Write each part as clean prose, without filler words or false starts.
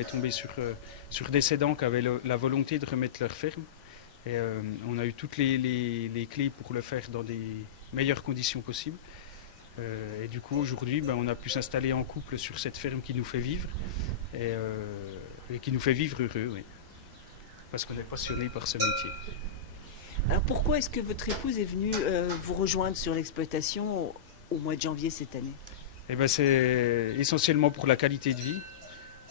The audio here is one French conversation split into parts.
est tombé sur des cédants qui avaient la volonté de remettre leur ferme. Et on a eu toutes les clés pour le faire dans des meilleures conditions possibles. Et du coup, aujourd'hui, on a pu s'installer en couple sur cette ferme qui nous fait vivre et qui nous fait vivre heureux, oui. Parce qu'on est passionné par ce métier. Alors pourquoi est-ce que votre épouse est venue vous rejoindre sur l'exploitation au mois de janvier cette année? C'est essentiellement pour la qualité de vie,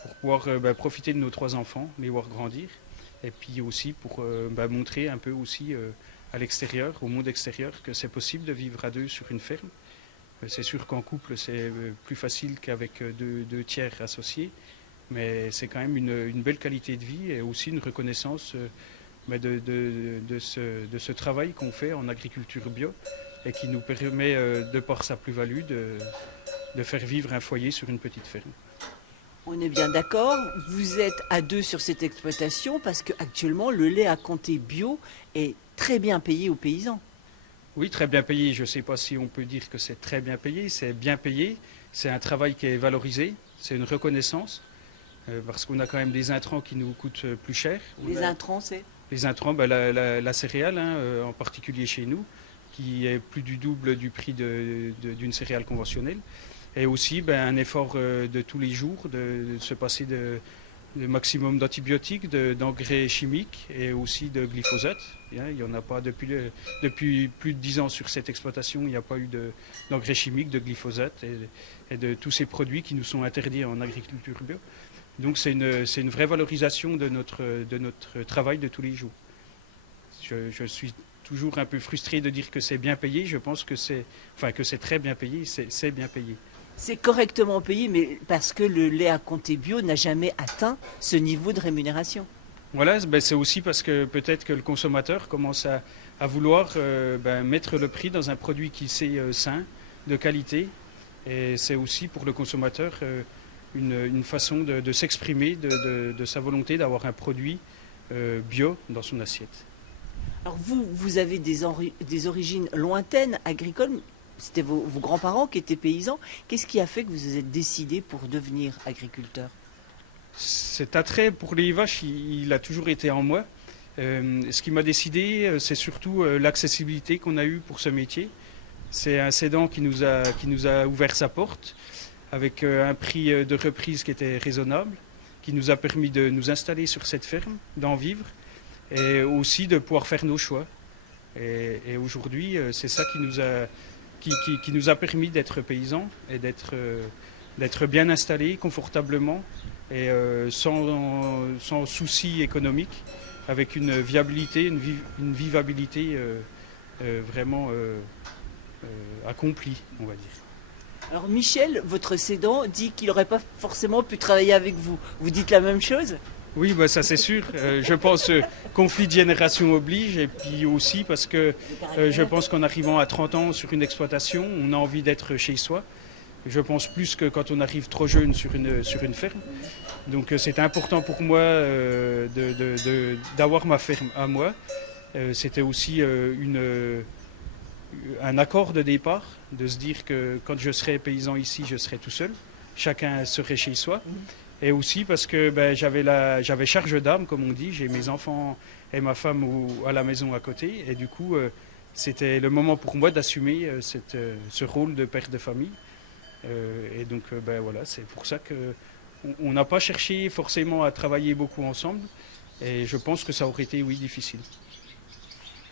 pour pouvoir profiter de nos 3 enfants, les voir grandir, et puis aussi pour montrer un peu aussi à l'extérieur, au monde extérieur, que c'est possible de vivre à 2 sur une ferme. C'est sûr qu'en couple, c'est plus facile qu'avec deux tiers associés, mais c'est quand même une belle qualité de vie et aussi une reconnaissance de ce travail qu'on fait en agriculture bio et qui nous permet, de par sa plus-value, de faire vivre un foyer sur une petite ferme. On est bien d'accord, vous êtes à 2 sur cette exploitation parce qu'actuellement le lait à compter bio est très bien payé aux paysans. Oui, très bien payé. Je ne sais pas si on peut dire que c'est très bien payé. C'est bien payé. C'est un travail qui est valorisé. C'est une reconnaissance. Parce qu'on a quand même des intrants qui nous coûtent plus cher. Les intrants, c'est? Les intrants, la céréale, en particulier chez nous, qui est plus du double du prix d'une céréale conventionnelle. Et aussi un effort de tous les jours, de se passer de maximum d'antibiotiques, d'engrais chimiques et aussi de glyphosate. Il n'y en a pas depuis plus de 10 ans sur cette exploitation, il n'y a pas eu d'engrais chimiques, de glyphosate et de tous ces produits qui nous sont interdits en agriculture bio. Donc c'est une vraie valorisation de notre travail de tous les jours. Je suis toujours un peu frustré de dire que c'est bien payé. Je pense que c'est très bien payé, c'est bien payé. C'est correctement payé, mais parce que le lait à compter bio n'a jamais atteint ce niveau de rémunération. Voilà, c'est aussi parce que peut-être que le consommateur commence à vouloir mettre le prix dans un produit qui sait sain, de qualité. Et c'est aussi pour le consommateur une façon de s'exprimer de sa volonté d'avoir un produit bio dans son assiette. Alors vous avez des origines lointaines agricoles. C'était vos grands-parents qui étaient paysans. Qu'est-ce qui a fait que vous vous êtes décidé pour devenir agriculteur? Cet attrait pour les vaches, il a toujours été en moi. Ce qui m'a décidé, c'est surtout l'accessibilité qu'on a eue pour ce métier. C'est un cédant qui nous a ouvert sa porte avec un prix de reprise qui était raisonnable, qui nous a permis de nous installer sur cette ferme, d'en vivre et aussi de pouvoir faire nos choix. Et aujourd'hui, c'est ça qui nous a permis d'être paysans et d'être bien installés confortablement et sans souci économique, avec une viabilité, une vivabilité vraiment accomplie, on va dire. Alors Michel, votre cédant, dit qu'il n'aurait pas forcément pu travailler avec vous. Vous dites la même chose? Oui, ça c'est sûr. Je pense conflit de génération oblige et puis aussi parce que je pense qu'en arrivant à 30 ans sur une exploitation, on a envie d'être chez soi. Je pense plus que quand on arrive trop jeune sur une ferme. Donc c'était important pour moi d'avoir ma ferme à moi. C'était aussi un accord de départ, de se dire que quand je serai paysan ici, je serai tout seul. Chacun serait chez soi. Et aussi parce que j'avais charge d'âme, comme on dit. J'ai mes enfants et ma femme à la maison à côté. Et du coup, c'était le moment pour moi d'assumer ce rôle de père de famille. Et donc, voilà, c'est pour ça qu'on n'a pas cherché forcément à travailler beaucoup ensemble. Et je pense que ça aurait été, oui, difficile.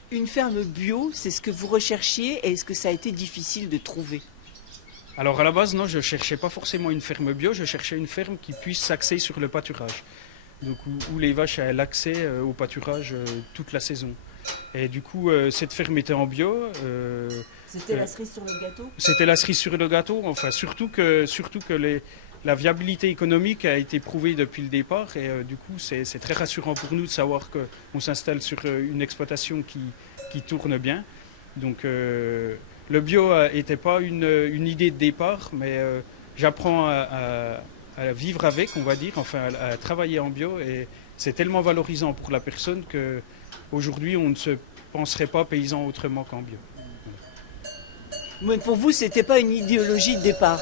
Une ferme bio, c'est ce que vous recherchiez et est-ce que ça a été difficile de trouver? Alors à la base, non, je ne cherchais pas forcément une ferme bio, je cherchais une ferme qui puisse s'axer sur le pâturage. Donc où les vaches aient l'accès au pâturage toute la saison. Et du coup, cette ferme était en bio. C'était la cerise sur le gâteau? C'était la cerise sur le gâteau, enfin surtout que la viabilité économique a été prouvée depuis le départ. Et du coup, c'est très rassurant pour nous de savoir qu'on s'installe sur une exploitation qui tourne bien. Donc le bio n'était pas une idée de départ, mais j'apprends à vivre avec, on va dire, enfin à travailler en bio. Et c'est tellement valorisant pour la personne qu'aujourd'hui, on ne se penserait pas paysan autrement qu'en bio. Mais pour vous, ce n'était pas une idéologie de départ?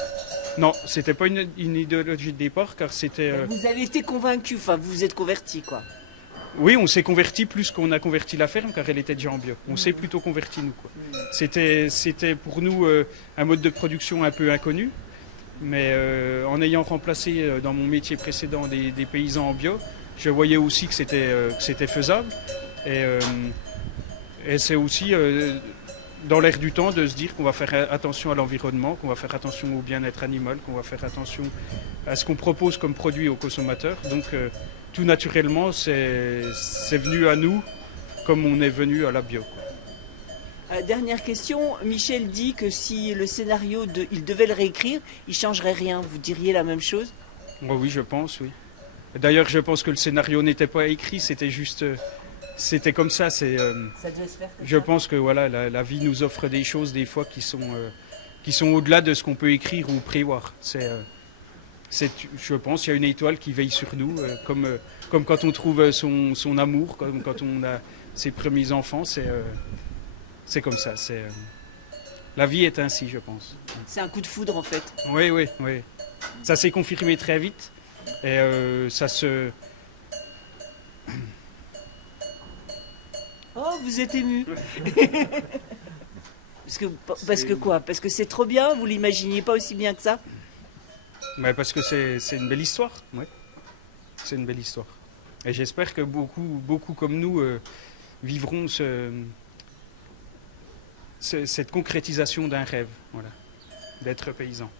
Non, c'était pas une idéologie de départ, car c'était... Vous avez été convaincu, enfin vous vous êtes converti quoi. Oui, on s'est converti plus qu'on a converti la ferme, car elle était déjà en bio. On s'est plutôt converti, nous, quoi. C'était pour nous un mode de production un peu inconnu, mais en ayant remplacé dans mon métier précédent des paysans en bio, je voyais aussi que c'était faisable. Et c'est aussi dans l'air du temps de se dire qu'on va faire attention à l'environnement, qu'on va faire attention au bien-être animal, qu'on va faire attention à ce qu'on propose comme produit aux consommateurs. Donc tout naturellement, c'est venu à nous comme on est venu à la bio, quoi. Dernière question, Michel dit que si le scénario, il devait le réécrire, il changerait rien. Vous diriez la même chose? Oh oui, je pense, oui. D'ailleurs, je pense que le scénario n'était pas écrit, c'était juste... c'était comme ça. Ça devait se faire comme Je ça. pense que voilà, la vie nous offre des choses des fois qui sont au-delà de ce qu'on peut écrire ou prévoir. Je pense qu'il y a une étoile qui veille sur nous, comme quand on trouve son amour, comme quand on a ses premiers enfants. C'est comme ça. La vie est ainsi, je pense. C'est un coup de foudre en fait. Oui, oui, oui. Ça s'est confirmé très vite. Et ça se... Oh, vous êtes ému. Parce que quoi? Parce que c'est trop bien, vous l'imaginiez pas aussi bien que ça? Mais parce que c'est une belle histoire. Ouais. C'est une belle histoire. Et j'espère que beaucoup comme nous vivront cette concrétisation d'un rêve, voilà, d'être paysan.